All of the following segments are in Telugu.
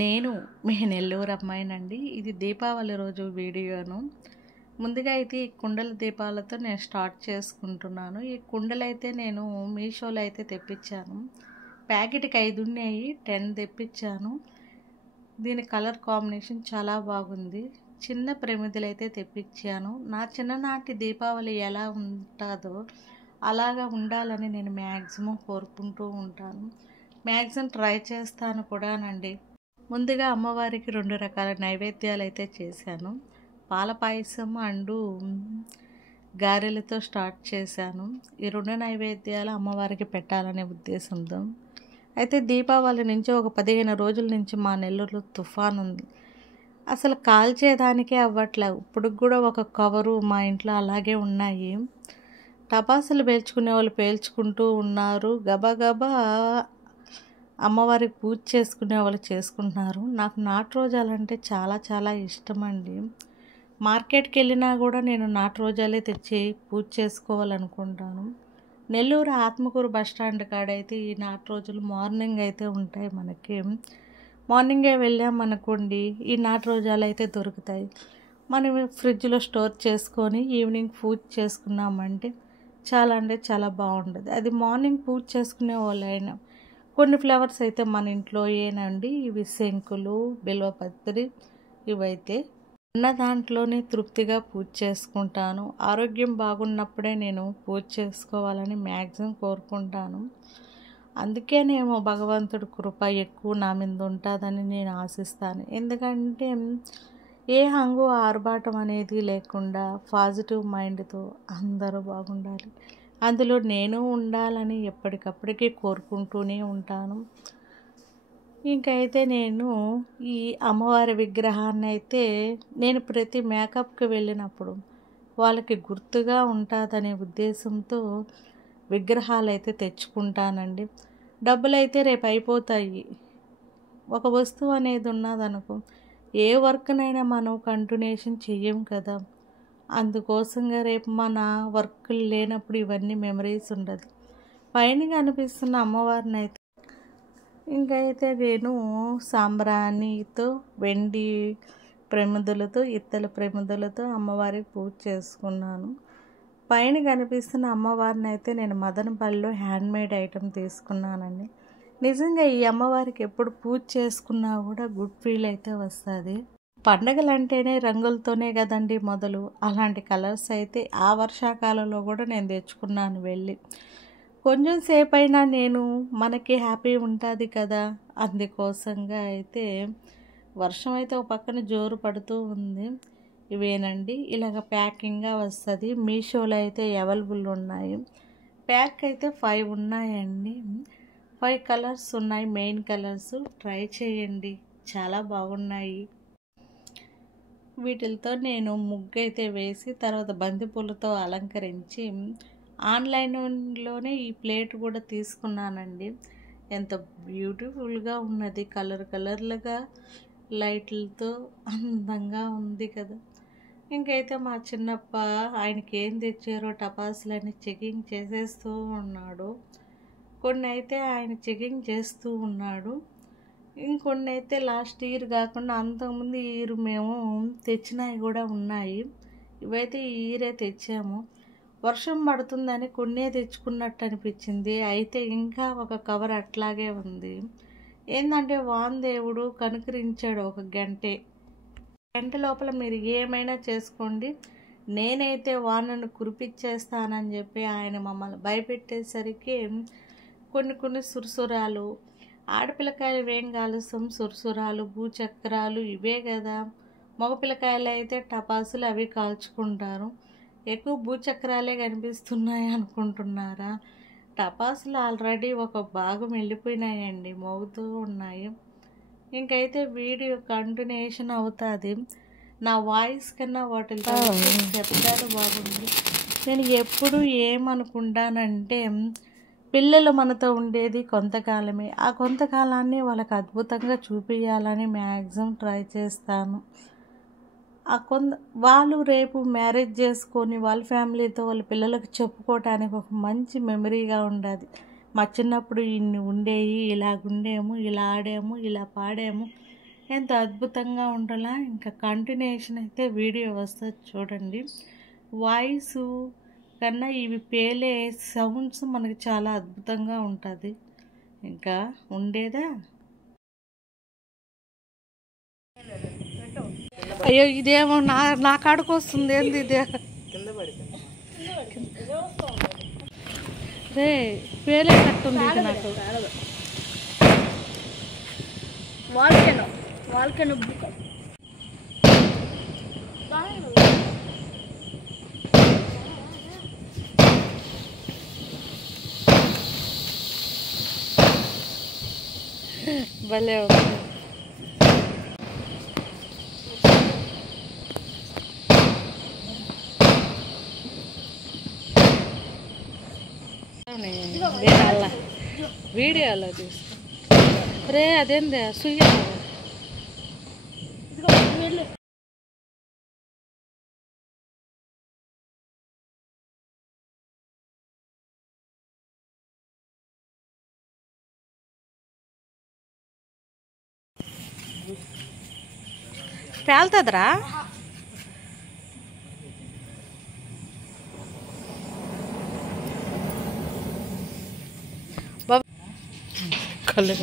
నేను మీ నెల్లూరు అమ్మాయినండి. ఇది దీపావళి రోజు వీడియోను. ముందుగా అయితే ఈ కుండల దీపాలతో నేను స్టార్ట్ చేసుకుంటున్నాను. ఈ కుండలైతే నేను మీషోలో అయితే తెప్పించాను. ప్యాకెట్కి 5 ఉన్నాయి, 10 తెప్పించాను. దీని కలర్ కాంబినేషన్ చాలా బాగుంది. చిన్న ప్రమిదలు అయితే తెప్పించాను. నా చిన్ననాటి దీపావళి ఎలా ఉంటుందో అలాగా ఉండాలని నేను మ్యాక్సిమం కోరుకుంటూ ఉంటాను. మ్యాక్సిమం ట్రై చేస్తాను కూడానండి. ముందుగా అమ్మవారికి 2 రకాల నైవేద్యాలు అయితే చేశాను. పాల పాయసం అండ్ గారెలతో స్టార్ట్ చేశాను. ఈ 2 నైవేద్యాలు అమ్మవారికి పెట్టాలనే ఉద్దేశంతో. అయితే దీపావళి నుంచి ఒక 15 రోజుల నుంచి మా నెల్లూరులో తుఫాన్ ఉంది. అసలు కాల్చేదానికే అవ్వట్లే. ఇప్పుడు కూడా ఒక కవరు మా ఇంట్లో అలాగే ఉన్నాయి. టపాసులు పేల్చుకునే వాళ్ళు పేల్చుకుంటూ ఉన్నారు. గబగబా అమ్మవారికి పూజ చేసుకునే వాళ్ళు చేసుకుంటున్నారు. నాకు నాటు రోజాలంటే చాలా చాలా ఇష్టం అండి. మార్కెట్కి వెళ్ళినా కూడా నేను నాటు రోజాలే తెచ్చి పూజ చేసుకోవాలనుకుంటాను. నెల్లూరు ఆత్మకూరు బస్టాండ్ కాడైతే ఈ నాటు రోజులు మార్నింగ్ అయితే ఉంటాయి. మనకి మార్నింగే వెళ్ళామనుకోండి ఈ నాటు రోజాలు అయితే దొరుకుతాయి. మనం ఫ్రిడ్జ్లో స్టోర్ చేసుకొని ఈవినింగ్ పూజ చేసుకున్నామంటే చాలా అంటే చాలా బాగుంటుంది. అది మార్నింగ్ పూజ చేసుకునే వాళ్ళైనా కొన్ని ఫ్లవర్స్ అయితే మన ఇంట్లో ఏనండి, ఇవి శంకులు, బిల్వపత్రి, ఇవైతే ఉన్న దాంట్లోనే తృప్తిగా పూజ చేసుకుంటాను. ఆరోగ్యం బాగున్నప్పుడే నేను పూజ చేసుకోవాలని మ్యాక్సిమం కోరుకుంటాను. అందుకేనేమో భగవంతుడి కృప ఎక్కువ నా మీద ఉంటుందని నేను ఆశిస్తాను. ఎందుకంటే ఏ హంగు ఆర్భాటం అనేది లేకుండా పాజిటివ్ మైండ్తో అందరూ బాగుండాలి, అందులో నేను ఉండాలని ఎప్పటికప్పటికీ కోరుకుంటూనే ఉంటాను. ఇంకైతే నేను ఈ అమ్మవారి విగ్రహాన్ని అయితే నేను ప్రతి మేకప్కి వెళ్ళినప్పుడు వాళ్ళకి గుర్తుగా ఉంటుందనే ఉద్దేశంతో విగ్రహాలు అయితే తెచ్చుకుంటానండి. డబ్బులు అయితే రేపు అయిపోతాయి. ఒక వస్తువు అనేది ఉన్నదనుకో, ఏ వర్క్నైనా మనం కంటిన్యూషన్ చెయ్యం కదా. అందుకోసంగా రేపు మన వర్క్లు లేనప్పుడు ఇవన్నీ మెమరీస్ ఉండదు. పైన కనిపిస్తున్న అమ్మవారిని అయితే ఇంకైతే నేను సాంబ్రాణితో, వెండి ప్రమిదలతో, ఇత్తడి ప్రమిదలతో అమ్మవారికి పూజ చేసుకున్నాను. పైన కనిపిస్తున్న అమ్మవారిని అయితే నేను మదనపల్లిలో హ్యాండ్మేడ్ ఐటెం తీసుకున్నానండి. నిజంగా ఈ అమ్మవారికి ఎప్పుడు పూజ చేసుకున్నా కూడా గుడ్ ఫీల్ అయితే వస్తుంది. పండగలు అంటేనే రంగులతోనే కదండి మొదలు. అలాంటి కలర్స్ అయితే ఆ వర్షాకాలంలో కూడా నేను తెచ్చుకున్నాను వెళ్ళి. కొంచెం సేపు అయినా నేను మనకి హ్యాపీ ఉంటుంది కదా, అందుకోసంగా అయితే వర్షం అయితే ఒక పక్కన జోరు పడుతూ ఉంది. ఇవేనండి ఇలాగ ప్యాకింగ్గా వస్తుంది. మీషోలో అయితే అవైలబుల్ ఉన్నాయి. ప్యాక్ అయితే 5 ఉన్నాయండి. 5 కలర్స్ ఉన్నాయి, మెయిన్ కలర్స్. ట్రై చేయండి, చాలా బాగున్నాయి. వీటితో నేను ముగ్గు అయితే వేసి తర్వాత బంతిపూలతో అలంకరించి ఆన్లైన్లోనే ఈ ప్లేట్ కూడా తీసుకున్నానండి. ఎంత బ్యూటిఫుల్గా ఉన్నది, కలర్లుగా లైట్లతో అందంగా ఉంది కదా. ఇంకైతే మా చిన్నప్ప ఆయనకి ఏం తెచ్చారో టపాసులని చెకింగ్ చేసేస్తూ ఉన్నాడు. కొన్ని అయితే ఆయన చెకింగ్ చేస్తూ ఉన్నాడు. ఇంకొన్ని అయితే లాస్ట్ ఇయర్ కాకుండా అంతకుముందు ఇయర్ మేము తెచ్చినవి కూడా ఉన్నాయి. ఇవైతే ఈ ఇయరే తెచ్చాము. వర్షం పడుతుందని కొన్నే తెచ్చుకున్నట్టు అనిపించింది. అయితే ఇంకా ఒక కవర్ అట్లాగే ఉంది. ఏంటంటే వానదేవుడు కనుకరించాడు. ఒక గంట లోపల మీరు ఏమైనా చేసుకోండి, నేనైతే వానను కురిపించేస్తానని చెప్పి ఆయన మమ్మల్ని భయపెట్టేసరికి కొన్ని సురసురాలు, ఆడపిల్లకాయలు ఏం కాలుస్తాం, సురసురాలు, భూచక్రాలు ఇవే కదా. మగపిల్లకాయలు అయితే టపాసులు అవి కాల్చుకుంటారు. ఎక్కువ భూచక్రాలే కనిపిస్తున్నాయి అనుకుంటున్నారా? టపాసులు ఆల్రెడీ ఒక భాగం వెళ్ళిపోయినాయండి, మోగుతూ ఉన్నాయి. ఇంకైతే వీడియో కంటిన్యూషన్ అవుతుంది. నా వాయిస్ కన్నా వాటితో శబ్దాలు బాగుంది. నేను ఎప్పుడు ఏమనుకుంటానంటే పిల్లలు మనతో ఉండేది కొంతకాలమే. ఆ కొంతకాలాన్ని వాళ్ళకి అద్భుతంగా చూపించాలని మ్యాక్సిమం ట్రై చేస్తాను. వాళ్ళు రేపు మ్యారేజ్ చేసుకొని వాళ్ళ ఫ్యామిలీతో వాళ్ళ పిల్లలకు చెప్పుకోవటానికి ఒక మంచి మెమరీగా ఉండదు. మా చిన్నప్పుడు ఇన్ని ఉండేవి, ఇలాగుండేము, ఇలా ఆడాము, ఇలా పాడాము, ఎంత అద్భుతంగా ఉండాలా. ఇంకా కంటిన్యూషన్ అయితే వీడియో వస్తుంది చూడండి. వాయిస్ కన్నా ఇవి పేలే సౌండ్స్ మనకి చాలా అద్భుతంగా ఉంటుంది. ఇంకా ఉండేదా. అయ్యో ఇదేమో నా కాడకు వస్తుంది. ఏంది ఇదే రే పేలేటట్టుంది ఇది నాకు. వాల్కెనో భలే ఉంది. వీడియోలో తీసుకో రే. అదేంది సుయ్య పేలుతుందిరా. కళ్ళు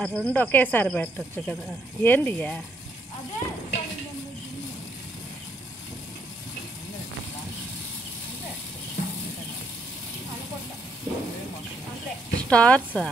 ఆ రెండు ఒకేసారి పెట్టచ్చు కదా. ఏంది స్టార్సా?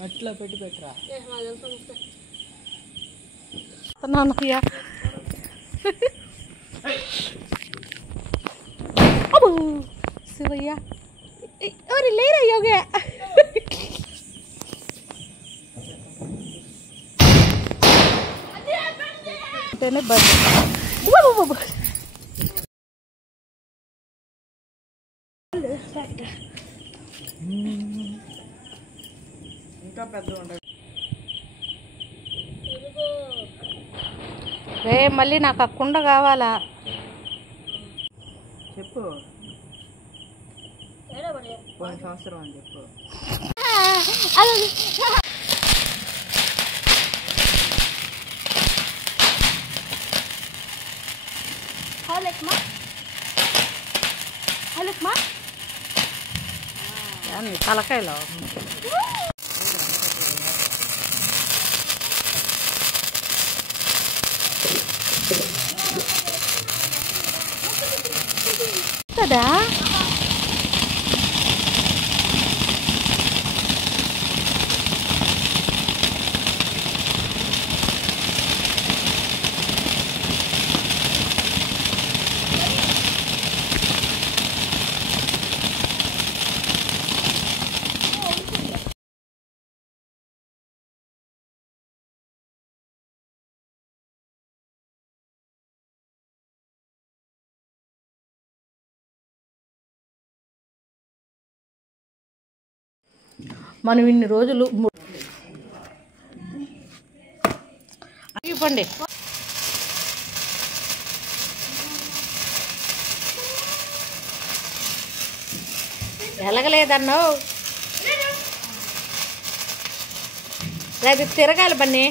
మట్టిలో పెట్టి పెట్టరా శివయ్య ఎవరు లేరా యోగే ఇంకా పెద్ద ఉండదు. రే మళ్ళీ నాకు ఆ కుండ కావాలా చెప్పు. పోయిన సంవత్సరం అని చెప్పు. తలకాయలో కదా మనం ఇన్ని రోజులు ఇవ్వండి ఎలగలేదన్నావు అది తిరగాలి బన్నీ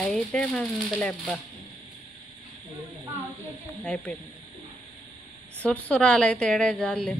అయితే మందులే అబ్బా అయిపోయింది సుర్సురాలు అయితే ఏడే జాలి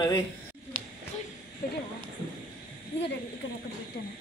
రవి ఇక్కడ పెట్టాను